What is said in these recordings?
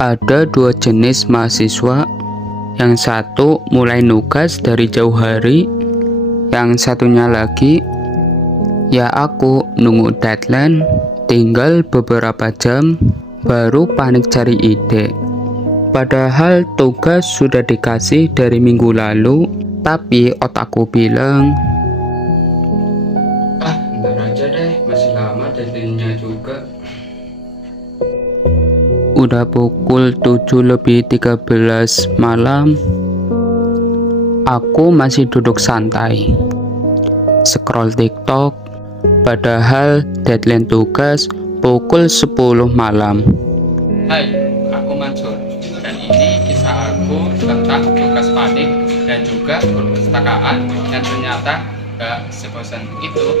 Ada dua jenis mahasiswa. Yang satu mulai nugas dari jauh hari, yang satunya lagi, ya aku nunggu deadline, tinggal beberapa jam, baru panik cari ide. Padahal tugas sudah dikasih dari minggu lalu, tapi otakku bilang, ntar aja deh, masih lama deadline-nya juga. Udah pukul 7:13 malam, aku masih duduk santai, scroll TikTok, padahal deadline tugas pukul 10 malam. Hai, aku Mansur, dan ini kisah aku tentang tugas panik dan juga perpustakaan yang ternyata gak sebosan itu.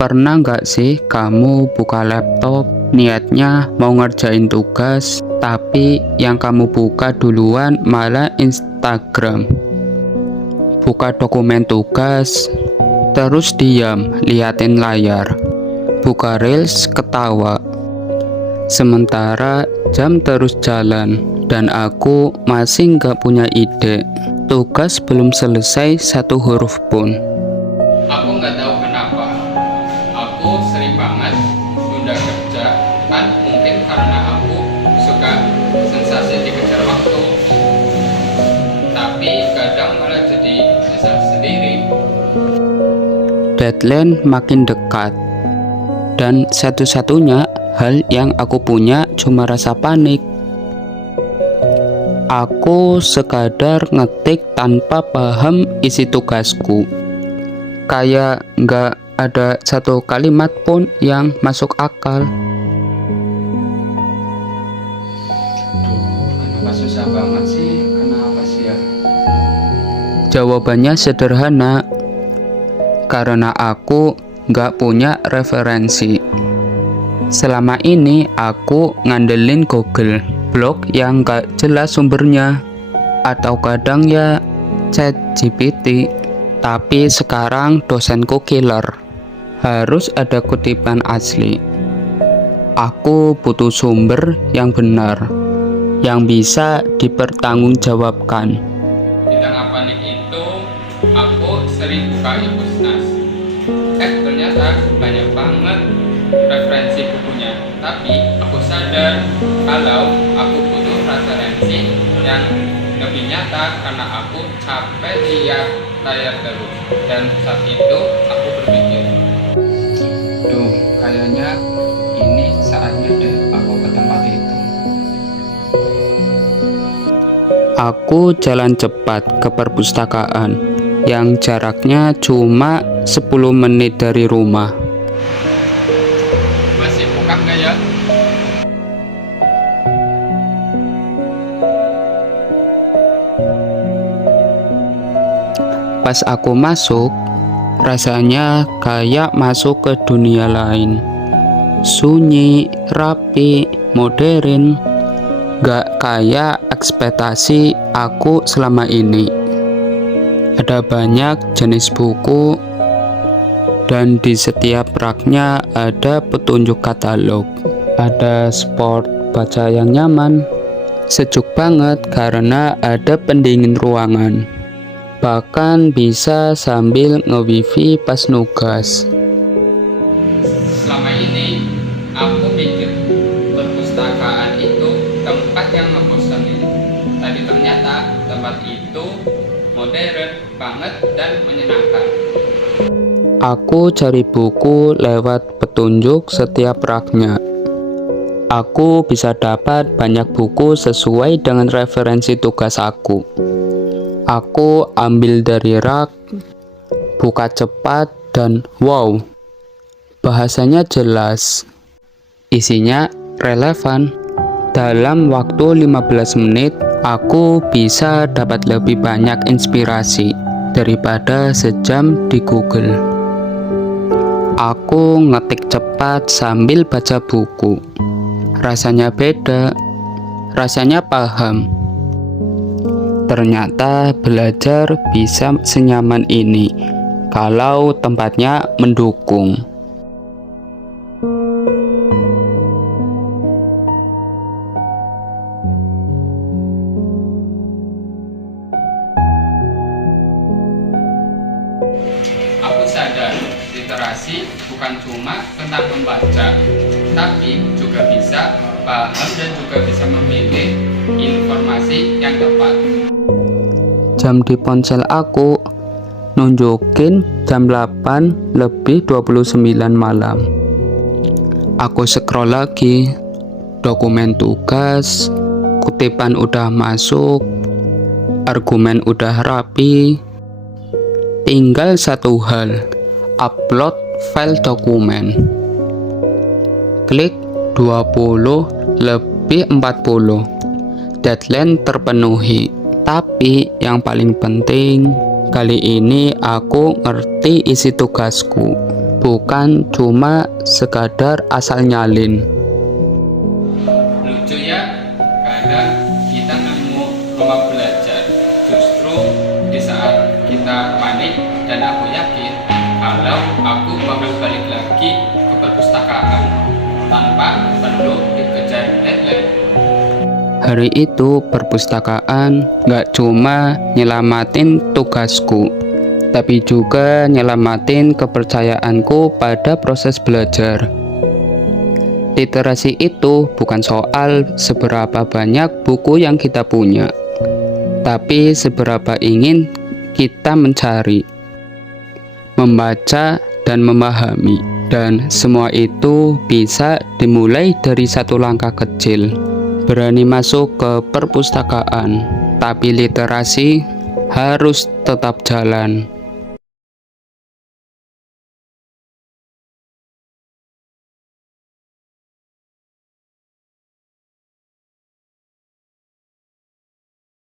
Pernah gak sih kamu buka laptop, niatnya mau ngerjain tugas, tapi yang kamu buka duluan malah Instagram? Buka dokumen tugas, terus diam liatin layar. Buka Reels, ketawa. Sementara jam terus jalan, dan aku masih gak punya ide. Tugas belum selesai satu huruf pun. Aku gak tahu kenapa, aku sering banget tunda kerja, kan mungkin karena aku suka sensasi dikejar waktu, tapi kadang malah jadi nyesel sendiri. Deadline makin dekat, dan satu-satunya hal yang aku punya cuma rasa panik. Aku sekadar ngetik tanpa paham isi tugasku. Kayak nggak ada satu kalimat pun yang masuk akal. Kenapa susah banget sih? Kenapa sih ya? Jawabannya sederhana, karena aku nggak punya referensi. Selama ini aku ngandelin Google, blog yang nggak jelas sumbernya, atau kadang ya ChatGPT. Tapi sekarang dosenku killer, harus ada kutipan asli. Aku butuh sumber yang benar, yang bisa dipertanggungjawabkan. Di tengah panik itu, aku sering buka e-Pusnas. Ternyata banyak banget referensi bukunya. Tapi aku sadar kalau aku butuh referensi yang lebih nyata karena aku capek lihat layar terus. Dan saat itu aku berpikir, kayaknya ini saatnya deh aku ke tempat itu. Aku jalan cepat ke perpustakaan yang jaraknya cuma 10 menit dari rumah. Masih buka nggak ya? Pas aku masuk, rasanya kayak masuk ke dunia lain. Sunyi, rapi, modern, gak kayak ekspektasi aku selama ini. Ada banyak jenis buku, dan di setiap raknya ada petunjuk katalog. Ada spot baca yang nyaman, sejuk banget karena ada pendingin ruangan. Bahkan bisa sambil nge-wifi pas nugas. Selama ini aku pikir perpustakaan itu tempat yang ngebosenin. Tapi ternyata tempat itu modern banget dan menyenangkan. Aku cari buku lewat petunjuk setiap raknya. Aku bisa dapat banyak buku sesuai dengan referensi tugas aku. Aku ambil dari rak, buka cepat, dan wow, bahasanya jelas, isinya relevan. Dalam waktu 15 menit, aku bisa dapat lebih banyak inspirasi daripada sejam di Google. Aku ngetik cepat sambil baca buku. Rasanya beda, rasanya paham. Ternyata belajar bisa senyaman ini kalau tempatnya mendukung. Literasi bukan cuma tentang membaca, tapi juga bisa paham dan juga bisa memilih informasi yang tepat. Jam di ponsel aku nunjukin jam 8:29 malam. Aku scroll lagi, dokumen tugas, kutipan udah masuk, argumen udah rapi. Tinggal satu hal, upload file dokumen. Klik 20:40. Deadline terpenuhi. Tapi yang paling penting, kali ini aku ngerti isi tugasku, bukan cuma sekadar asal nyalin. Lucu ya, kadang kita nemu rumah belajar justru di saat kita panik, dan aku yakin kalau aku bakal balik lagi ke perpustakaan tanpa perlu dikejar deadline. Hari itu perpustakaan gak cuma nyelamatin tugasku, tapi juga nyelamatin kepercayaanku pada proses belajar. Literasi itu bukan soal seberapa banyak buku yang kita punya, tapi seberapa ingin kita mencari, membaca, dan memahami. Dan semua itu bisa dimulai dari satu langkah kecil. Berani masuk ke perpustakaan, tapi literasi harus tetap jalan.